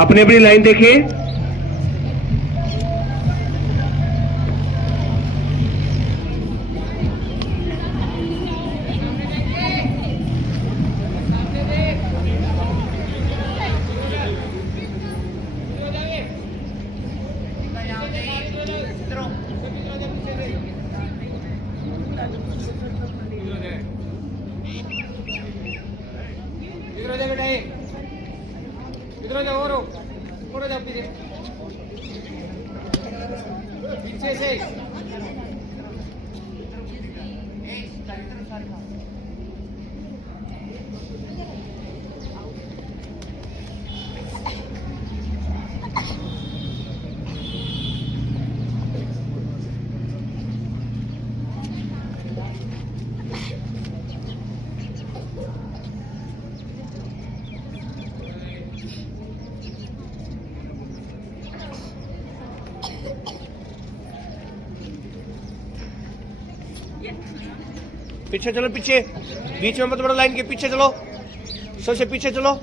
अपनी अपनी लाइन देखिए। इधर जाओ और थोड़ा जाओ पीछे पीछे से पीछे चलो, पीछे, बीच में मत बढ़ो, लाइन के पीछे चलो, सबसे पीछे चलो।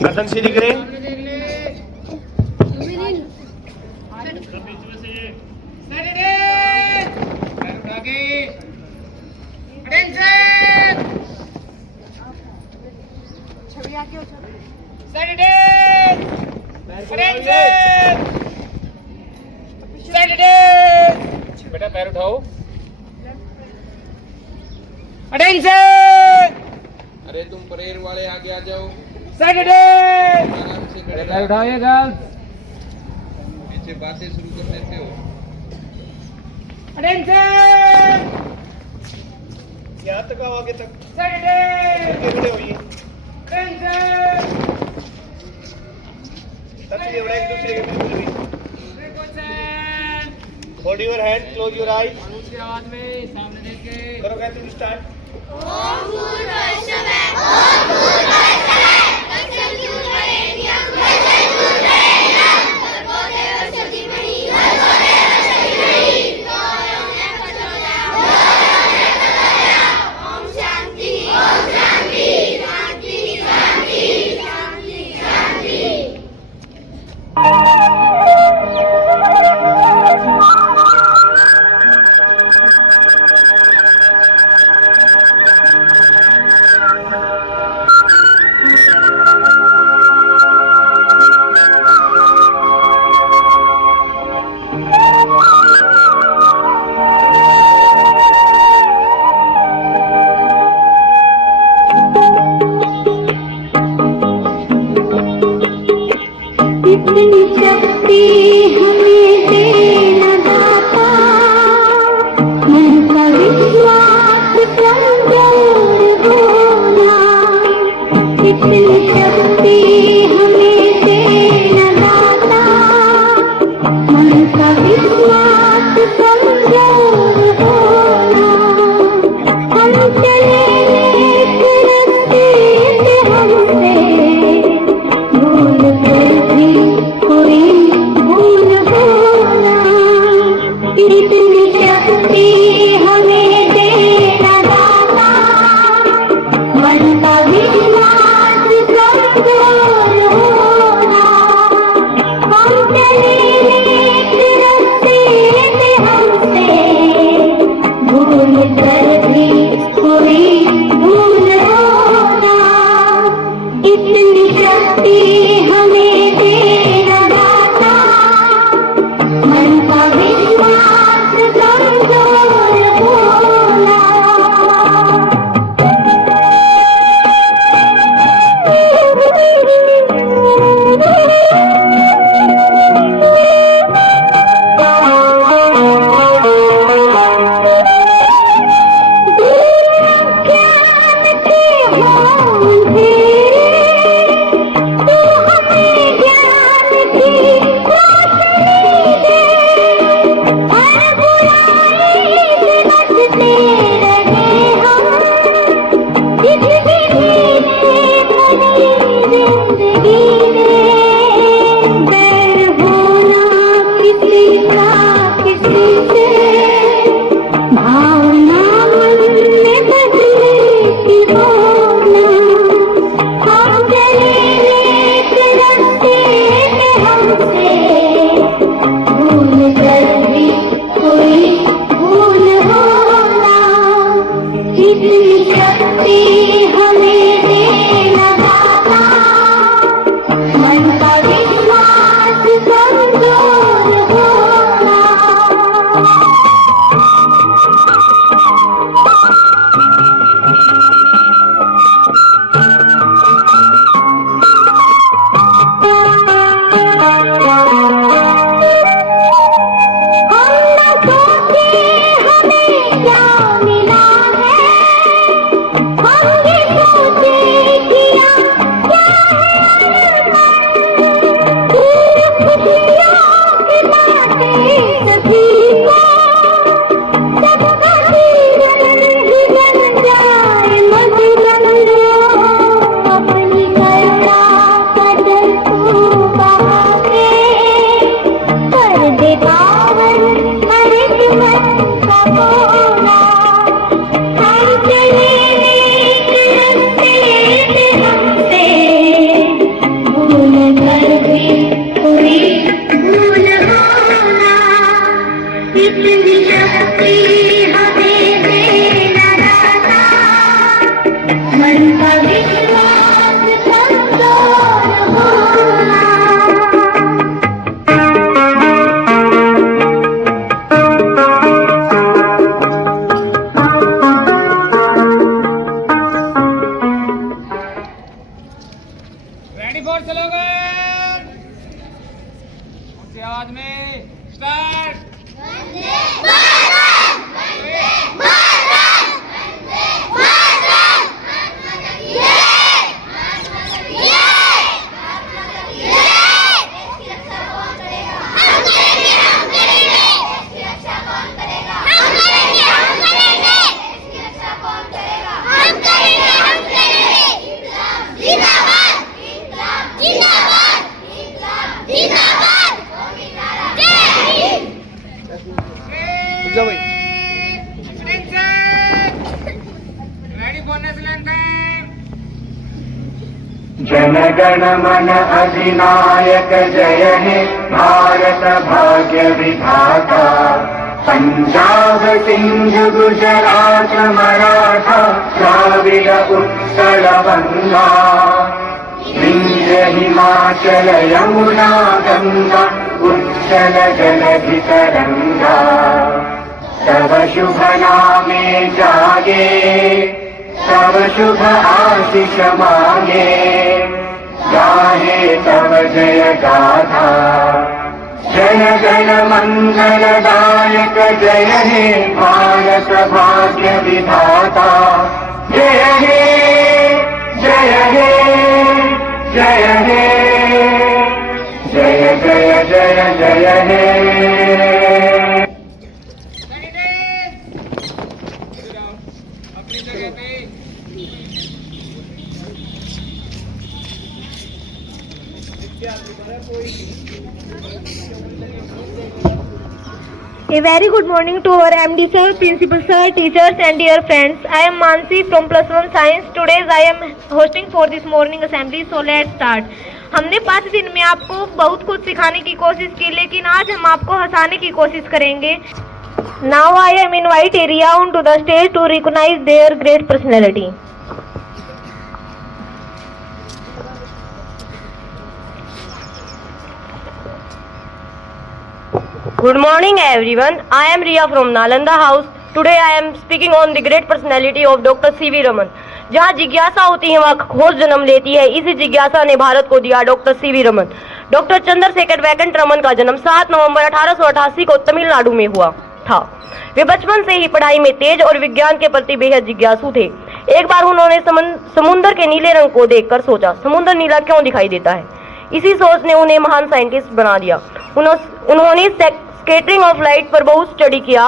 गर्दन सीधी करें। बेटा पैर उठाओ। अरे तुम परेर वाले आगे आ जाओ। आराम से खड़े पैर उठाओ गर्ल्स। पीछे बातें शुरू कर देते हो। यहाँ तक आओ, आगे तक खड़े होइए। एक दूसरे के बिल्कुल भी। Hold your hand, close your eyes. आवाज में सामने देख के करो, कहते हैं स्टार्ट। ओम भूर्भुवस्सुः ओम भूर्भुवस्सुः तत्सवितुर्वरेण्यं भर्गो देवस्य धीमहि धियो यो न प्रचोदयात्। ओम शांति शांति शांति शांति शांति। इतनी शक्ति हमें देना दाता, मन का विश्वास कमजोर होना। इतनी शक्ति हमें देना दाता, मन का विश्वास कमजोर होना। हम चले रस्ते से हमसे भूल कर भी कोई भूल होना। इतनी शक्ति हमें देना दाता, मन का विश्वास कमजोर होना। हम चले रस्ते से हमसे भूल कर भी कोई भूल होना। इतनी शक्ति हमें देना दाता, मन का विश्वास कमजोर होना। जिंदगी में बैर होना किसी का किसी से, भावना मन में बदले की होना। हम चले एक रास्ते पे हमसे, भूल कर भी कोई भूल होना। इतनी शक्ति हमें देना बाबा, मन का विश्वास कमजोर होना। हम न सोचे हमें क्या मिला है, हम ये सोचे किया क्या है। खुशियों की बातें सभी को, सबका जीवन ही बन जाए मधुबन। अपनी करुणा का जल तू बहा के, कर दे पावन हर एक मन का कोना। हम चले एक रास्ते पे हमसे, भूल कर भी कोई भूल होना। इतनी शक्ति हमें देना दाता, मन का विश्वास कमजोर होना। Ready for slogan. उनसे आवाज में स्टार्ट। जाओ भाई। Ready for national anthem. Jana Gana मन अधिनायक जय हे भारत भाग्य विधाता। पंजाब सिंध गुजरात मराठा द्राविड उत्कल बंगा, विंध्य हिमाचल यमुना गंगा उच्चल जलधि तरंगा। तव शुभ नामे जागे, तव शुभ आशीष मांगे, गाहे तव जय गाथा। जन गण मंगलदायक जय हे भारत भाग्य विधाता। जय हे जय हे जय हे जय जय जय जय हे। अपनी जगह पे। A very good morning to our MD sir, principal sir, teachers and dear friends. I am Mansi from plus 1 science. Today I am hosting for this morning assembly. So let's start. हमने 5 दिन में आपको बहुत कुछ सिखाने की कोशिश की, लेकिन आज हम आपको हंसाने की कोशिश करेंगे. Now I am invite Area onto the stage to recognize their great personality. Good morning everyone. I am Riya from Nalanda House. Today I am speaking on the great personality of Dr. C.V. Raman. जहाँ जिज्ञासा होती है वहाँ खोज जन्म लेती है. इसी जिज्ञासा ने भारत को दिया doctor C.V. Raman. Doctor Chandrasekhar Venkata Raman का जन्म 7 नवंबर 1888 को तमिलनाडु में हुआ था. वे बचपन से ही पढ़ाई में तेज और विज्ञान के प्रति बेहद जिज्ञासु थे. एक बार उन्होंने समुद्र के नीले रंग को देखकर सोचा, समुद्र नीला क्यों दिखाई देता है. इसी सोच ने उन्हें महान साइंटिस्ट बना दिया. उन्होंने स्कैटरिंग ऑफ लाइट पर बहुत स्टडी किया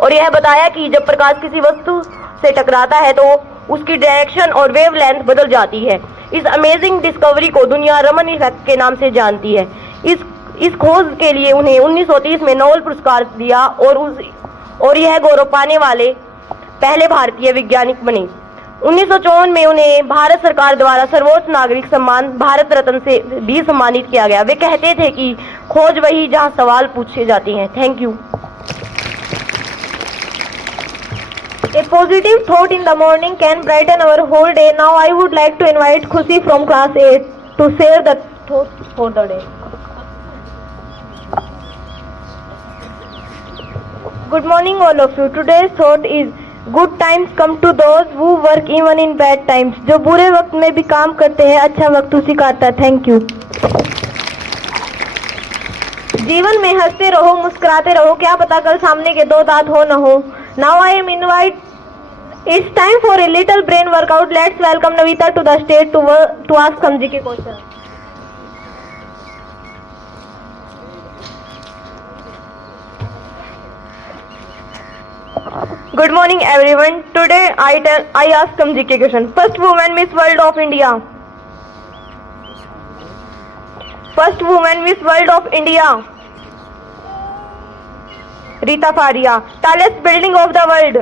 और यह बताया कि जब प्रकाश किसी वस्तु से टकराता है तो उसकी डायरेक्शन और वेवलेंथ बदल जाती है। इस अमेजिंग डिस्कवरी को दुनिया रमन इफेक्ट के नाम से जानती है। इस खोज के लिए उन्हें 1930 में नोबेल पुरस्कार दिया और यह गौरव पाने वाले पहले भारतीय वैज्ञानिक बने। 1954 में उन्हें भारत सरकार द्वारा सर्वोच्च नागरिक सम्मान भारत रत्न से भी सम्मानित किया गया। वे कहते थे कि खोज वही जहां सवाल पूछे जाते हैं। Thank you. A positive thought in the morning can brighten our whole day. Now I would like to invite Khushi from class 8 to share the thought for the day. Good morning all of you. Today's thought is good times come to those who work even in bad times. जो बुरे वक्त में भी काम करते हैं, अच्छा वक्त उसी का आता है। Thank you. जीवन में हंसते रहो, मुस्कुराते रहो, क्या पता कल सामने के दो दांत हो न हो। Now I am invite. It's time for a little brain workout. Let's welcome Navita to the stage to ask some GK questions. Good morning everyone. Today I ask some GK question. First woman Miss World of India. First woman Miss World of India. Rita Faria. Tallest building of the world.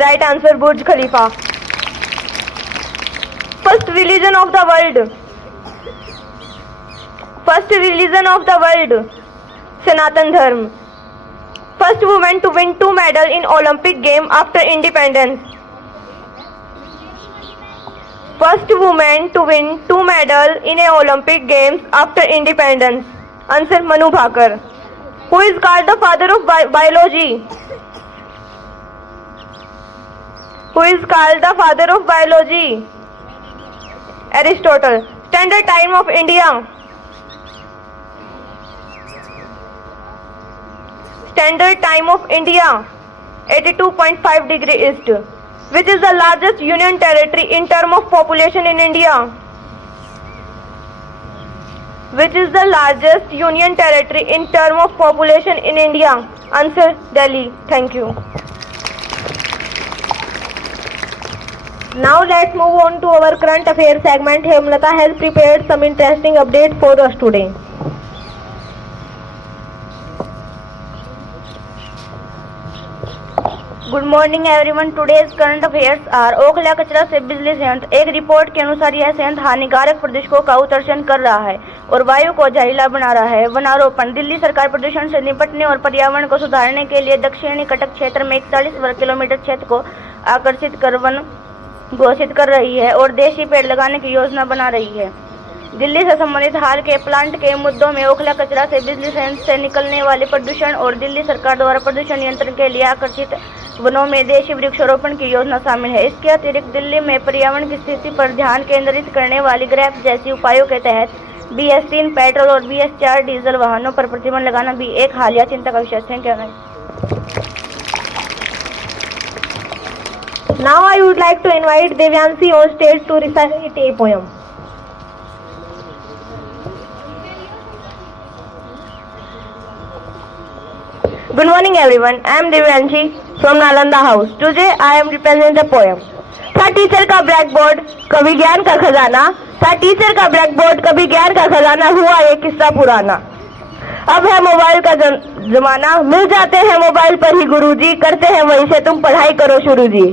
Right answer, Burj Khalifa. First religion of the world. First religion of the world. Sanatan Dharma. First woman to win 2 medals in Olympic game after independence. First woman to win 2 medals in a Olympic games after independence. Answer, Manu Bhaker. Who is called the father of biology? Who is called the father of biology? Aristotle. Standard time of India. Standard time of India. 82.5 degree east. Which is the largest union territory in terms of population in India? Which is the largest union territory in terms of population in India? Answer, Delhi. Thank you. Now let's move on to our current affairs segment. Hemlata has prepared some interesting updates for us today. Good morning everyone. Today's current affairs are Okhla कचरा से बिजली संयंत्र। एक report के अनुसार यह संयंत्र हानिकारक प्रदूषकों का उत्सर्जन कर रहा है और वायु को जहरीला बना रहा है। वनारोपण। दिल्ली सरकार प्रदूषण से निपटने और पर्यावरण को सुधारने के लिए दक्षिणी कटक क्षेत्र में 41 वर्ग किलोमीटर क्षेत्र को आकर्षित कर वन घोषित कर रही है और देशी पेड़ लगाने की योजना बना रही है। दिल्ली से संबंधित हाल के प्लांट के मुद्दों में ओखला कचरा से बिजली संयंत्र से निकलने वाले प्रदूषण और दिल्ली सरकार द्वारा प्रदूषण नियंत्रण के लिए आकर्षित वनों में देशी वृक्षारोपण की योजना शामिल है। इसके अतिरिक्त दिल्ली में पर्यावरण की स्थिति पर ध्यान केंद्रित करने वाली ग्रैप जैसी उपायों के तहत BS3 पेट्रोल और BS4 डीजल वाहनों पर प्रतिबंध लगाना भी एक हालिया चिंता का विषय है। Now I would like to invite Devyanshi on stage to recite a poem. Good morning everyone. I am Devyanshi from Nalanda House. Today I am representing the poem. था टीचर का ब्लैक बोर्ड कभी ज्ञान का खजाना, था teacher का black board कभी ज्ञान का खजाना, हुआ ये किस्सा पुराना। अब है मोबाइल का जमाना, मिल जाते हैं मोबाइल पर ही गुरुजी, करते हैं वहीं से तुम पढ़ाई करो शुरू जी।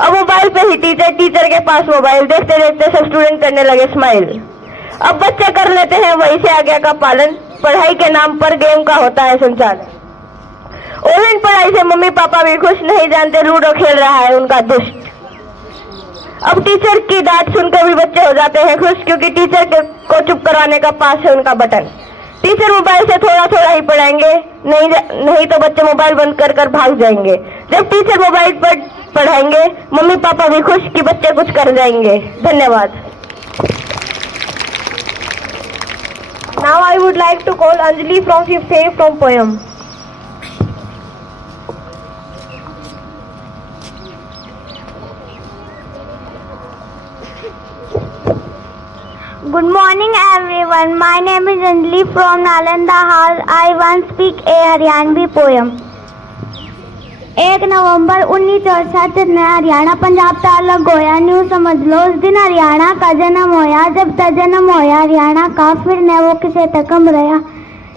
अब मोबाइल पे ही टीचर के पास मोबाइल, देखते देखते सब स्टूडेंट करने लगे स्माइल। अब बच्चे कर लेते हैं वहीं से आज्ञा का पालन, पढ़ाई के नाम पर गेम का होता है संचालन। ऑनलाइन पढ़ाई से मम्मी पापा भी खुश, नहीं जानते लूडो खेल रहा है उनका दुष्ट। अब टीचर की डांट सुनकर भी बच्चे हो जाते हैं खुश, क्योंकि टीचर को चुप करवाने का पास है उनका बटन। टीचर मोबाइल से थोड़ा थोड़ा ही पढ़ाएंगे, नहीं तो बच्चे मोबाइल बंद कर भाग जाएंगे। जब टीचर मोबाइल पर पढ़ाएंगे मम्मी पापा भी खुश कि बच्चे कुछ कर जाएंगे। धन्यवाद। Now I would like to call Anjali from 5th A from poem. Good morning everyone. My name is Anjali from Nalanda House. I want to speak a Haryanvi poem. 1 नवंबर 1964 में हरियाणा पंजाब तो अलग होया, न्यू समझ लो। उस दिन हरियाणा का जन्म होया। जब द जन्म होया हरियाणा का, फिर न वो किसी तक कम रहा।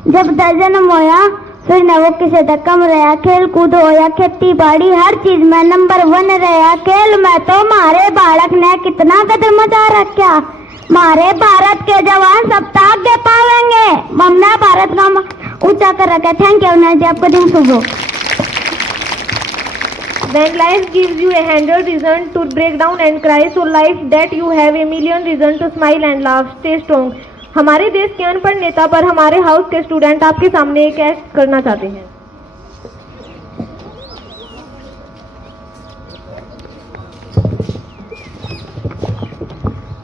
जब द जन्म होया फिर न वो किसी तक कम रहा। खेल कूद होया, खेती बाड़ी हर चीज में नंबर 1 रहा। खेल में तो मारे बालक ने कितना कदम मचा रखा। मारे भारत के जवान सब आगे पावेंगे। हमने भारत का ऊंचा कर रखा। थैंक यू अविनाश जी, आपका दिन शुभ हो। When life gives you 100 reasons to break down and cry, so life that you have a million reasons to smile and laugh. Stay strong. हमारे देश के अनपढ़ नेता पर हमारे हाउस के स्टूडेंट आपके सामने एक एक्ट करना चाहते हैं।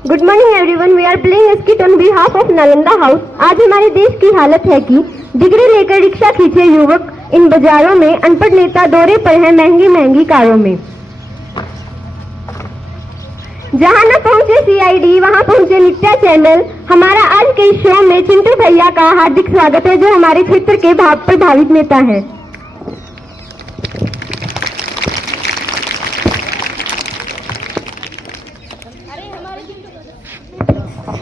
Good morning everyone, we are playing a skit on behalf of Nalanda house. आज हमारे देश की हालत है कि डिग्री लेकर रिक्शा खींचे युवक इन बाजारों में, अनपढ़ नेता दौरे पर हैं महंगी महंगी कारों में। जहां न पहुंचे CID वहां पहुंचे नित्या चैनल। हमारा आज के इस शो में चिंटू भैया का हार्दिक स्वागत है, जो हमारे क्षेत्र के प्रभावित नेता हैं।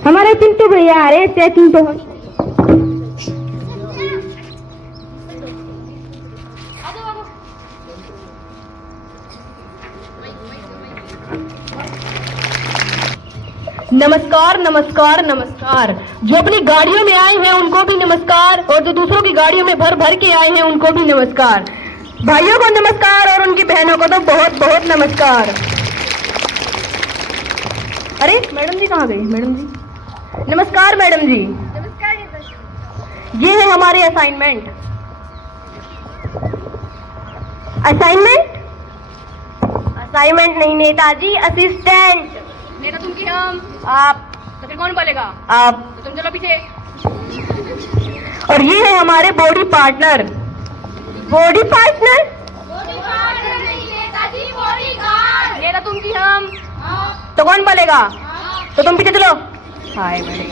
हमारे चिंटू भैया आ रहे हैं, चेकिंग तो नमस्कार नमस्कार नमस्कार। जो अपनी गाड़ियों में आए हैं उनको भी नमस्कार, और जो दूसरों की गाड़ियों में भर भर के आए हैं उनको भी नमस्कार। भाइयों को नमस्कार और उनकी बहनों को तो बहुत बहुत नमस्कार। अरे मैडम जी कहाँ गई? मैडम जी नमस्कार। मैडम जी नमस्कार। ये है हमारे असाइनमेंट। असाइनमेंट नहीं नेताजी, असिस्टेंट। नेता तुम की हम, आप। तो फिर कौन बोलेगा? आप। तो तुम चलो पीछे। और ये है हमारे बॉडी पार्टनर। Body partner? नेता तुम की हम, तो कौन बोलेगा? तो तुम पीछे चलो। Hi madam.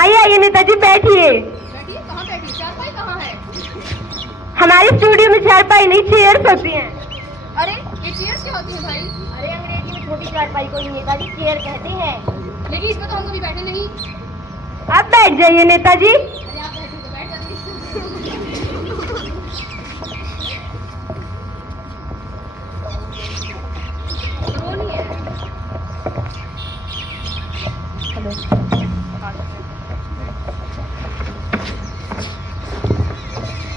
आइए आइए नेताजी बैठिए। बैठिए। कहाँ बैठी? चारपाई कहाँ है? हमारे स्टूडियो में चारपाई नहीं, चेयर्स होती हैं। अरे ये चेयर्स क्या होती है भाई? अरे अंग्रेजी में छोटी चारपाई को ही नेताजी चेयर कहते हैं। लेकिन इसमें तो हम कभी बैठे नहीं। आप बैठ जाइए नेताजी। अरे आप बैठो तो बैठ जाती। वो नहीं है।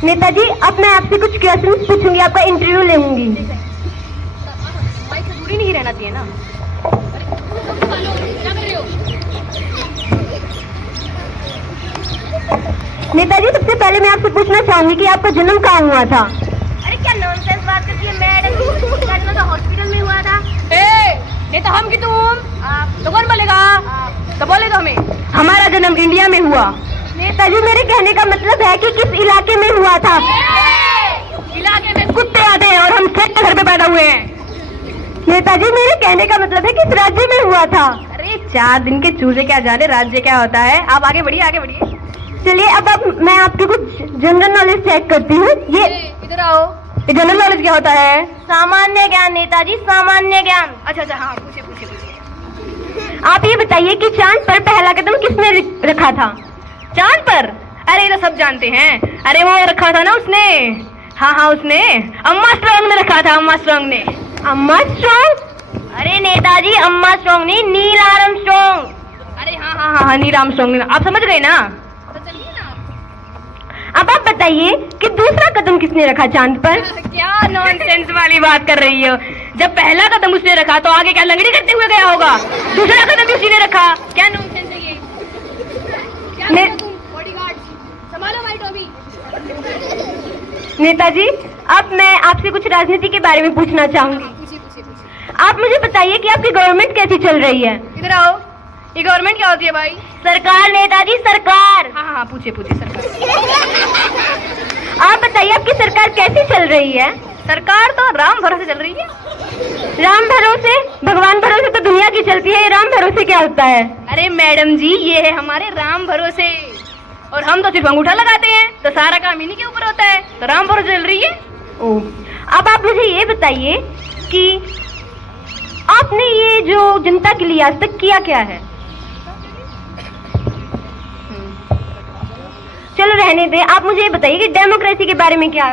नेताजी अब मैं आपसे कुछ क्वेश्चन पूछूंगी, आपका इंटरव्यू लेंगी। माइक से दूरी नहीं रहना चाहिए ना। अरे क्या कर रहे हो? नेताजी सबसे पहले मैं आपसे पूछना चाहूंगी कि आपका जन्म कहाँ हुआ था? अरे क्या नॉनसेंस बात करती है मैडम? जन्म तो हॉस्पिटल में हुआ था। नेता हम की तुम? तो कौन बोलेगा? तो बोले तो हमें। हमारा जन्म इंडिया में हुआ। नेताजी मेरे कहने का मतलब है कि किस इलाके में हुआ था? इलाके में कुत्ते आते हैं और हम छठ घर पे पैदा हुए हैं। नेताजी मेरे कहने का मतलब है किस राज्य में हुआ था? अरे 4 दिन के चूजे क्या जाने राज्य क्या होता है। आप आगे बढ़िए आगे बढ़िए। चलिए अब मैं आपकी कुछ जनरल नॉलेज चेक करती हूँ। ये इधर आओ। ये जनरल नॉलेज क्या होता है? सामान्य ज्ञान नेताजी, सामान्य ज्ञान। अच्छा हाँ पूछे पूछे पूछे। आप ये बताइए कि चांद पर पहला कदम किसने रखा था? चांद पर? अरे ये तो सब जानते हैं। अरे वो रखा था ना उसने। हाँ उसने अम्मा स्ट्रॉन्ग ने रखा था। अम्मा स्ट्रॉन्ग ने। अम्मा स्ट्रॉन्ग? अरे नेताजी अम्मा स्ट्रॉन्ग नहीं, नील आर्मस्ट्रॉन्ग। अरे हाँ नील आर्मस्ट्रॉन्ग ने। आप समझ गए ना? तो चलिए ना। अब आप बताइए कि दूसरा कदम किसने रखा चांद पर? क्या नॉनसेंस वाली बात कर रही हो? जब पहला कदम उसने रखा तो आगे क्या लंगड़ी करते हुए गया होगा? दूसरा कदम भी उसी ने रखा। क्या नॉनसेंस है ये? क्या तुम बॉडीगार्ड संभालो भाई टॉमी। नेताजी अब मैं आपसे कुछ राजनीति के बारे में पूछना चाहूंगी। पूछिए। आप मुझे बताइए कि आपकी गवर्नमेंट कैसी चल रही है? इधर आओ। ये गवर्नमेंट क्या होती है भाई? सरकार नेताजी, सरकार। हाँ पूछिए सरकार। आप बताइए आपकी सरकार कैसी चल रही है? सरकार तो राम भरोसे चल रही है। राम भरोसे? भगवान भरोसे तो दुनिया की चलती है, ये राम भरोसे क्या होता है? अरे मैडम जी ये है हमारे राम भरोसे। और हम तो सिर्फ अंगूठा लगाते हैं, तो सारा काम इन्हीं के ऊपर होता है, तो रामपुर जल रही है। ओ, अब आप मुझे ये बताइए कि आपने ये जो जनता के लिए आज तक किया क्या है? चलो रहने दे, आप मुझे ये बताइए कि डेमोक्रेसी के बारे में क्या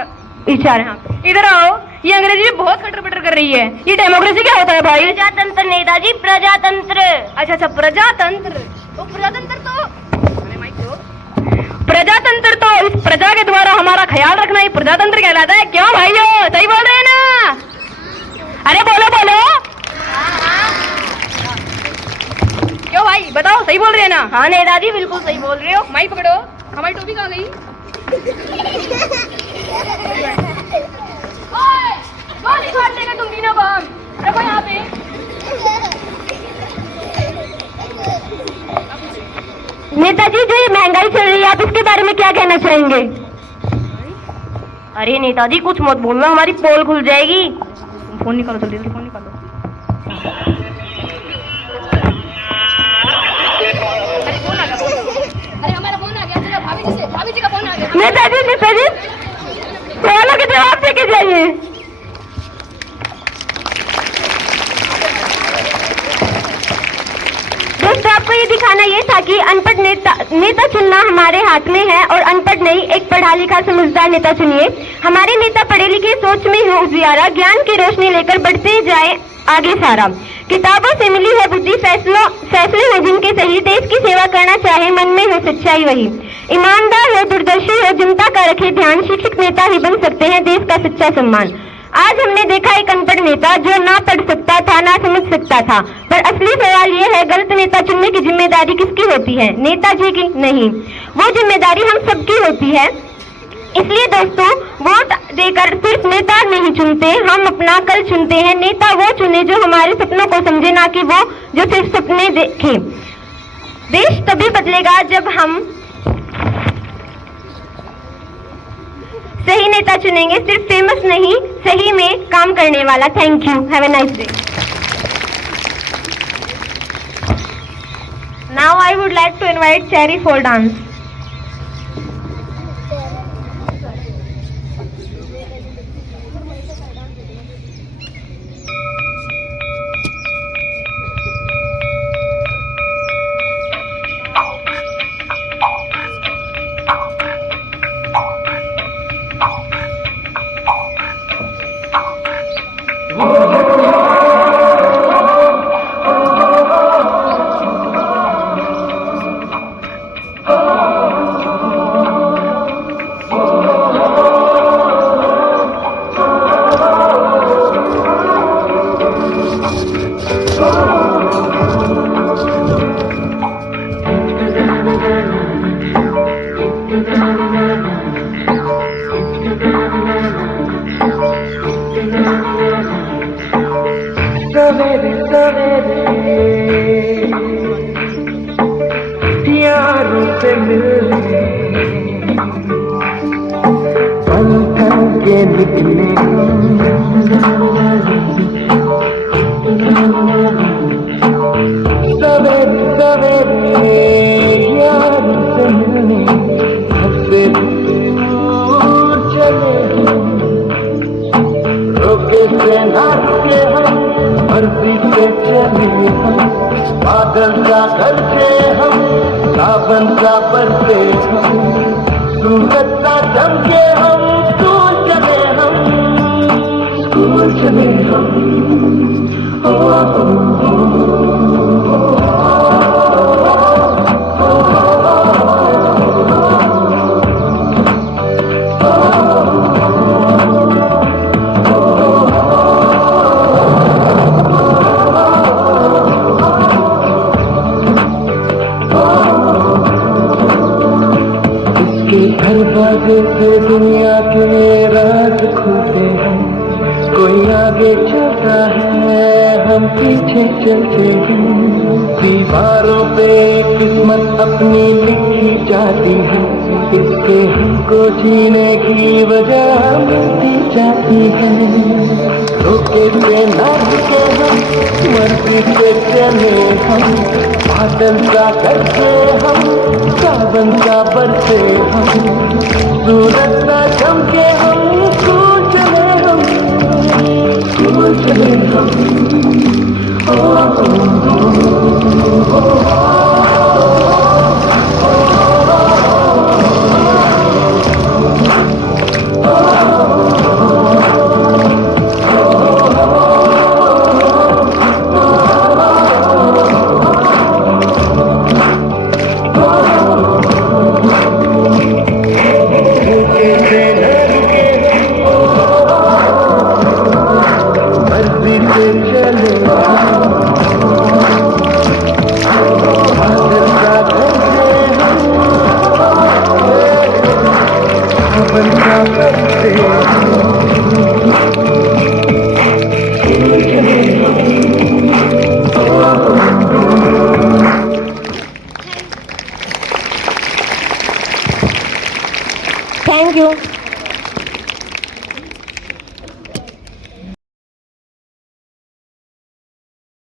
विचार है? इधर आओ, ये अंग्रेजी बहुत खटर पटर कर रही है। ये डेमोक्रेसी क्या होता है भाई? प्रजातंत्र नेताजी, प्रजातंत्र। अच्छा, प्रजातंत्र। तो प्रजातंत्र तो इस प्रजा के द्वारा हमारा ख्याल रखना ही प्रजातंत्र कहलाता है। क्यों भाइयों, सही बोल रहे हैं ना? अरे बोलो बोलो। क्यों भाई बताओ, सही बोल रहे हैं ना? हाँ नेताजी, बिल्कुल सही बोल रहे हो। माइक पकड़ो, हमारी टोपी कहाँ गई? गोली काट देगा तुम तीनों को हम। रखो यहाँ पे। नेताजी, जो ये महंगाई चल रही है, आप इसके बारे में क्या कहना चाहेंगे? अरे नेताजी, कुछ मत बोलना, हमारी पोल खुल जाएगी। फोन निकालो जल्दी, फोन निकालो। अरे हमारा फोन आ गया, चलो भाभी जी का फोन आ गया। नेताजी, सवालों के जवाब देके जाइए। दोस्तों, आपको ये दिखाना ये था कि अनपढ़ नेता चुनना हमारे हाथ में है, और अनपढ़ नहीं, एक पढ़ा लिखा समझदार नेता चुनिए। हमारे नेता पढ़े लिखे, सोच में हो उजियारा, ज्ञान की रोशनी लेकर बढ़ते जाए आगे सारा। किताबों से मिली है बुद्धि, फैसले हो जिनके सही, देश की सेवा करना चाहे, मन में हो सच्चाई वही। ईमानदार हो, दूरदर्शी हो, जनता का रखे ध्यान, शिक्षित नेता ही बन सकते हैं देश का सच्चा सम्मान। आज हमने देखा एक अनपढ़ नेता जो ना पढ़ सकता था, ना समझ सकता था, पर असली सवाल ये है, गलत नेता चुनने की जिम्मेदारी किसकी होती है? नेताजी की नहीं, वो जिम्मेदारी हम सबकी होती है। इसलिए दोस्तों, वोट देकर सिर्फ नेता नहीं चुनते, हम अपना कल चुनते हैं। नेता वो चुने जो हमारे सपनों को समझे, ना कि वो जो सिर्फ सपने देखे। देश तभी बदलेगा जब हम सही नेता चुनेंगे, सिर्फ फेमस नहीं, सही में काम करने वाला। Thank you, have a nice day. Now I would like to invite Cherry for dance. सवेरे सवेरे यारों से मिलने पल के निकले सवेरे सवेरे यारों से मिलने सबसे दूर चले रोके से ना रुके हम मर्जी से चले हम बादल का घर से हम सावन का बरसे हम सूरज का चमके हम स्कूल चले हम दरवाजे से दुनिया के राज खुलते हैं कोई आगे चलता है हम पीछे चलते हैं दीवारों पे किस्मत अपनी लिखी जाती है, इसके हमको जीने की वजह मिलती जाती है। रोके से नाच के हम, मर्जी से चले हम, बादल सा करके हम, सावन सा बरसे हम, सूरज सा चमके हम, स्कूल चले हम, स्कूल चले हम। Thank you.